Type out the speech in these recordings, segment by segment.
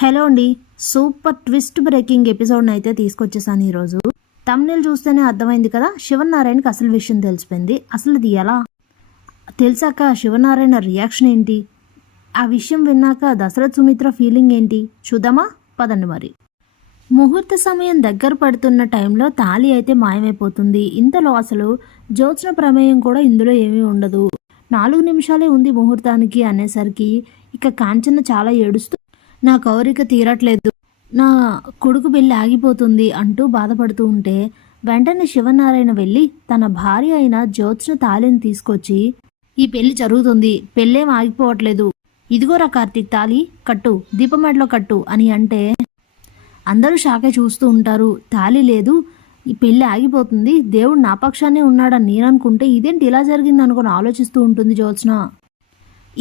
Hello అండి. Super twist breaking ఎపిసోడ్ని అయితే తీసుకొచ్చేసాను ఈరోజు. తమ్నేల్ చూస్తేనే అర్థమైంది కదా, శివనారాయణకి అసలు విషయం తెలిసిపోయింది. అసలు ఇది ఎలా తెలిసాక శివనారాయణ రియాక్షన్ ఏంటి, ఆ విషయం విన్నాక దశరథ్ సుమిత్ర ఫీలింగ్ ఏంటి చూద్దామా, పదండి మరి. ముహూర్త సమయం దగ్గర పడుతున్న టైంలో తాళి అయితే మాయమైపోతుంది. ఇంతలో అసలు జ్యోత్స్న ప్రమేయం కూడా ఇందులో ఏమీ ఉండదు. 4 నిమిషాలే ఉంది ముహూర్తానికి అనేసరికి ఇక కాంచన చాలా ఏడుస్తూ, నా కోరిక తీరట్లేదు, నా కొడుకు పెళ్ళి ఆగిపోతుంది అంటూ బాధపడుతూ ఉంటే వెంటనే శివనారాయణ వెళ్ళి తన భార్య అయిన జ్యోత్స్న తాళిని తీసుకొచ్చి, ఈ పెళ్లి జరుగుతుంది, పెళ్ళేం ఆగిపోవట్లేదు, ఇదిగోరా కార్తీక్ తాళి కట్టు, దీపమెడలో కట్టు అని అంటే అందరూ షాకే చూస్తూ ఉంటారు. తాళి లేదు, ఈ పెళ్ళి ఆగిపోతుంది, దేవుడు నా పక్షానే ఉన్నాడని నేను అనుకుంటే ఇదేంటి ఇలా జరిగింది అనుకుని ఆలోచిస్తూ ఉంటుంది జ్యోత్స్న.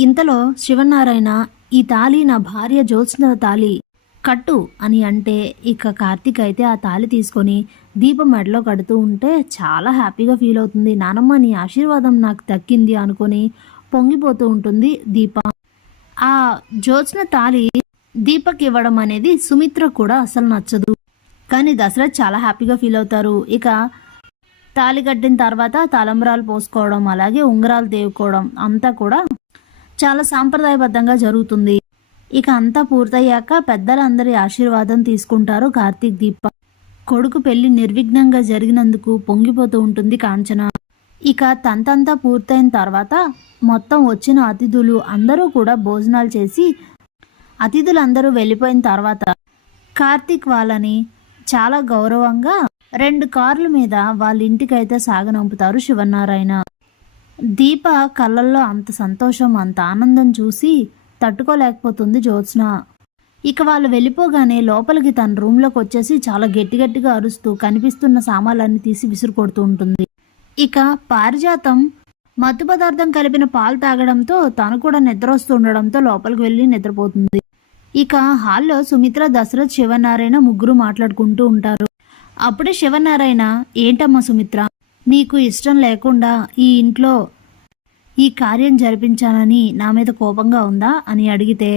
ఇంతలో శివనారాయణ, ఈ తాళి నా భార్య జ్యోత్స్న తాళి కట్టు అని అంటే ఇక కార్తీక్ అయితే ఆ తాళి తీసుకొని దీపం మెడలో కడుతూ ఉంటే చాలా హ్యాపీగా ఫీల్ అవుతుంది. నానమ్మ నీ ఆశీర్వాదం నాకు దక్కింది అనుకొని పొంగిపోతూ ఉంటుంది దీప. ఆ జ్యోత్స్న తాళి దీపక్ ఇవ్వడం అనేది సుమిత్ర కూడా అసలు నచ్చదు, కానీ దశరథ్ చాలా హ్యాపీగా ఫీల్ అవుతారు. ఇక తాళి కట్టిన తర్వాత తలంబ్రాలు పోసుకోవడం అలాగే ఉంగరాలు దేవుకోవడం అంతా కూడా చాలా సాంప్రదాయబద్ధంగా జరుగుతుంది. ఇక అంతా పూర్తయ్యాక పెద్దలందరి ఆశీర్వాదం తీసుకుంటారు కార్తీక్ దీప. కొడుకు పెళ్లి నిర్విఘ్నంగా జరిగినందుకు పొంగిపోతూ ఉంటుంది కాంచన. ఇక తంతంతా పూర్తయిన తర్వాత మొత్తం వచ్చిన అతిథులు అందరూ కూడా భోజనాలు చేసి అతిథులందరూ వెళ్ళిపోయిన తర్వాత కార్తీక్ వాళ్ళని చాలా గౌరవంగా 2 కార్ల మీద వాళ్ళ ఇంటికైతే సాగనంపుతారు శివనారాయణ. దీప కళ్ళల్లో అంత సంతోషం అంత ఆనందం చూసి తట్టుకోలేకపోతుంది జ్యోత్స్న. ఇక వాళ్ళు వెళ్ళిపోగానే లోపలికి తన రూమ్లోకి వచ్చేసి చాలా గట్టిగా అరుస్తూ కనిపిస్తున్న సామాన్లన్నీ తీసి విసురు కొడుతూ ఉంటుంది. ఇక పారిజాతం మత్తు పదార్థం కలిపిన పాలు తాగడంతో తను కూడా నిద్ర వస్తుండడంతో లోపలికి వెళ్ళి నిద్రపోతుంది. ఇక హాల్లో సుమిత్ర, దశరథ్, శివనారాయణ ముగ్గురు మాట్లాడుకుంటూ ఉంటారు. అప్పుడే శివనారాయణ, ఏంటమ్మా సుమిత్ర, నీకు ఇష్టం లేకుండా ఈ ఇంట్లో ఈ కార్యం జరిపించానని నా మీద కోపంగా ఉందా అని అడిగితే,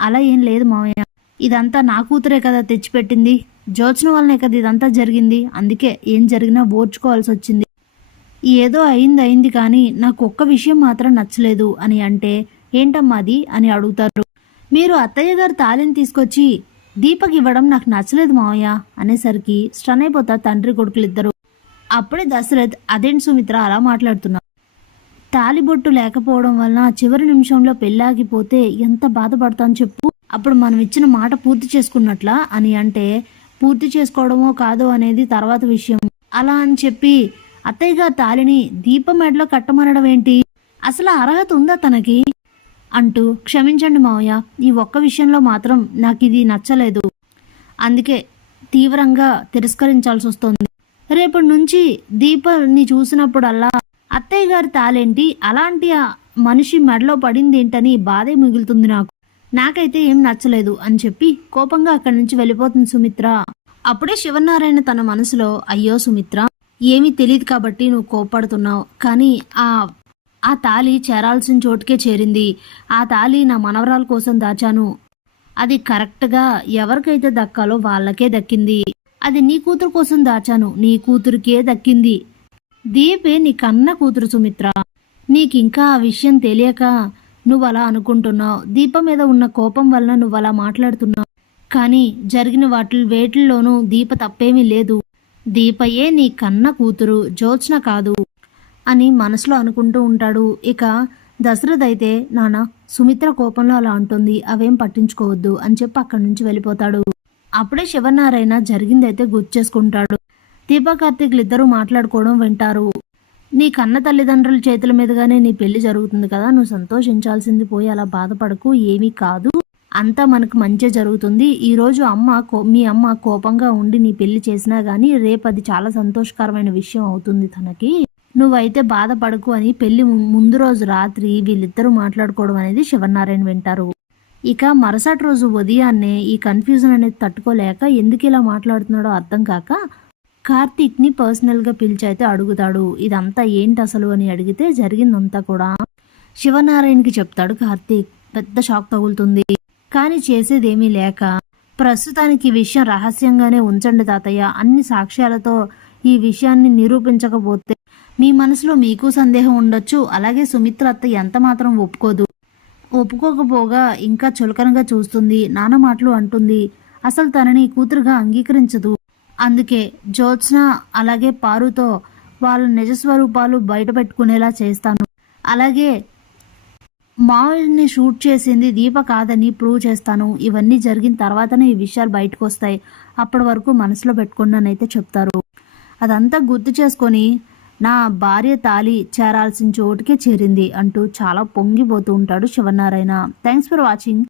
అలా ఏం లేదు మావయ్య, ఇదంతా నా కూతురే కదా తెచ్చిపెట్టింది, జ్యోత్స్న వల్లనే కదా ఇదంతా జరిగింది, అందుకే ఏం జరిగినా ఓర్చుకోవాల్సి వచ్చింది, ఏదో అయింది కానీ నాకు ఒక్క విషయం మాత్రం నచ్చలేదు అని అంటే, ఏంటమ్మా అది అని అడుగుతారు. మీరు అత్తయ్య గారు తాళిని తీసుకొచ్చి దీపక్ ఇవ్వడం నాకు నచ్చలేదు మావయ్య అనేసరికి స్టన్ అయిపోతారు తండ్రి కొడుకులిద్దరు. అప్పుడే దశరథ్, అదేంటి సుమిత్ర అలా మాట్లాడుతున్నా, తాలిబొట్టు లేకపోవడం వలన చివరి నిమిషంలో పెళ్ళాగిపోతే ఎంత బాధపడతాను చెప్పు, అప్పుడు మనం ఇచ్చిన మాట పూర్తి చేసుకున్నట్లా అని అంటే, పూర్తి చేసుకోవడమో కాదో అనేది తర్వాత విషయం, అలా అని చెప్పి అత్తయ్యగా తాలిని దీపం మెడలో కట్టమనడం ఏంటి, అసలు అర్హత ఉందా తనకి అంటూ, క్షమించండి మావయ్య, ఈ ఒక్క విషయంలో మాత్రం నాకు ఇది నచ్చలేదు, అందుకే తీవ్రంగా తిరస్కరించాల్సి వస్తుంది, రేపటి నుంచి దీపాన్ని చూసినప్పుడల్లా అత్తయ్య గారి తాలేంటి, అలాంటి మనిషి మెడలో పడింది ఏంటని బాధే మిగులుతుంది, నాకైతే ఏం నచ్చలేదు అని చెప్పి కోపంగా అక్కడి నుంచి వెళ్ళిపోతుంది సుమిత్ర. అప్పుడే శివనారాయణ తన మనసులో, అయ్యో సుమిత్ర, ఏమీ తెలియదు కాబట్టి నువ్వు కోపడుతున్నావు, కానీ ఆ తాళి చేరాల్సిన చోటుకే చేరింది, ఆ తాళి నా మనవరాల కోసం దాచాను, అది కరెక్ట్గా ఎవరికైతే దక్కాలో వాళ్ళకే దక్కింది, అది నీ కూతురు కోసం దాచాను, నీ కూతురికే దక్కింది, దీపే నీ కన్న కూతురు సుమిత్ర, నీకింకా ఆ విషయం తెలియక నువ్వలా అనుకుంటున్నావు, దీప మీద ఉన్న కోపం వలన నువ్వలా మాట్లాడుతున్నావు, కానీ జరిగిన వేటిల్లోనూ దీప తప్పేమీ లేదు, దీపయే నీ కన్న కూతురు, జ్యోత్స్న కాదు అని మనసులో అనుకుంటూ ఉంటాడు. ఇక దశరథ్ అయితే, నాన్న సుమిత్ర కోపంలో అలా అంటుంది, అవేం పట్టించుకోవద్దు అని చెప్పి అక్కడి నుంచి వెళ్ళిపోతాడు. అప్పుడే శివనారాయణ జరిగిందైతే గుర్తు చేసుకుంటాడు. దీప కార్తీకులు ఇద్దరూ మాట్లాడుకోవడం వింటారు. నీ కన్న తల్లిదండ్రుల చేతుల మీదుగానే నీ పెళ్లి జరుగుతుంది కదా, నువ్వు సంతోషించాల్సింది పోయి అలా బాధపడకు, ఏమీ కాదు, అంతా మనకు మంచి జరుగుతుంది, ఈరోజు మీ అమ్మ కోపంగా ఉండి నీ పెళ్లి చేసినా గానీ రేపు అది చాలా సంతోషకరమైన విషయం అవుతుంది తనకి, నువ్వైతే బాధపడకు అని పెళ్లి ముందు రోజు రాత్రి వీళ్ళిద్దరూ మాట్లాడుకోవడం అనేది శివనారాయణ వింటారు. ఇక మరుసటి రోజు ఉదయాన్నే ఈ కన్ఫ్యూజన్ అనేది తట్టుకోలేక ఎందుకు ఇలా మాట్లాడుతున్నాడో అర్థం కాక కార్తీక్ని పర్సనల్గా పిలిచి అయితే అడుగుతాడు, ఇదంతా ఏంటి అసలు అని అడిగితే జరిగిందంతా కూడా శివనారాయణకి చెప్తాడు కార్తీక్. పెద్ద షాక్ తగులుతుంది. కానీ చేసేదేమీ లేక ప్రస్తుతానికి ఈ విషయం రహస్యంగానే ఉంచండి తాతయ్య, అన్ని సాక్ష్యాలతో ఈ విషయాన్ని నిరూపించకపోతే మీ మనసులో మీకు సందేహం ఉండొచ్చు, అలాగే సుమిత్ర అత్త ఎంత మాత్రం ఒప్పుకోకపోగా ఇంకా చులకనగా చూస్తుంది, నాన్న మాటలు అంటుంది, అసలు తనని కూతురుగా అంగీకరించదు. అందుకే జ్యోత్స్న అలాగే పారుతో వాళ్ళ నిజస్వరూపాలు బయట పెట్టుకునేలా చేస్తాను. అలాగే మావయ్యని షూట్ చేసింది దీప కాదని ప్రూవ్ చేస్తాను. ఇవన్నీ జరిగిన తర్వాతనే ఈ విషయాలు బయటకు వస్తాయి. అప్పటి వరకు మనసులో పెట్టుకున్నానైతే చెప్తారు. అదంతా గుర్తు చేసుకొని నా భార్య తాళి చేరాల్సిన చోటుకే చేరింది అంటూ చాలా పొంగిపోతూ ఉంటాడు శివనారాయణ. Thanks for watching.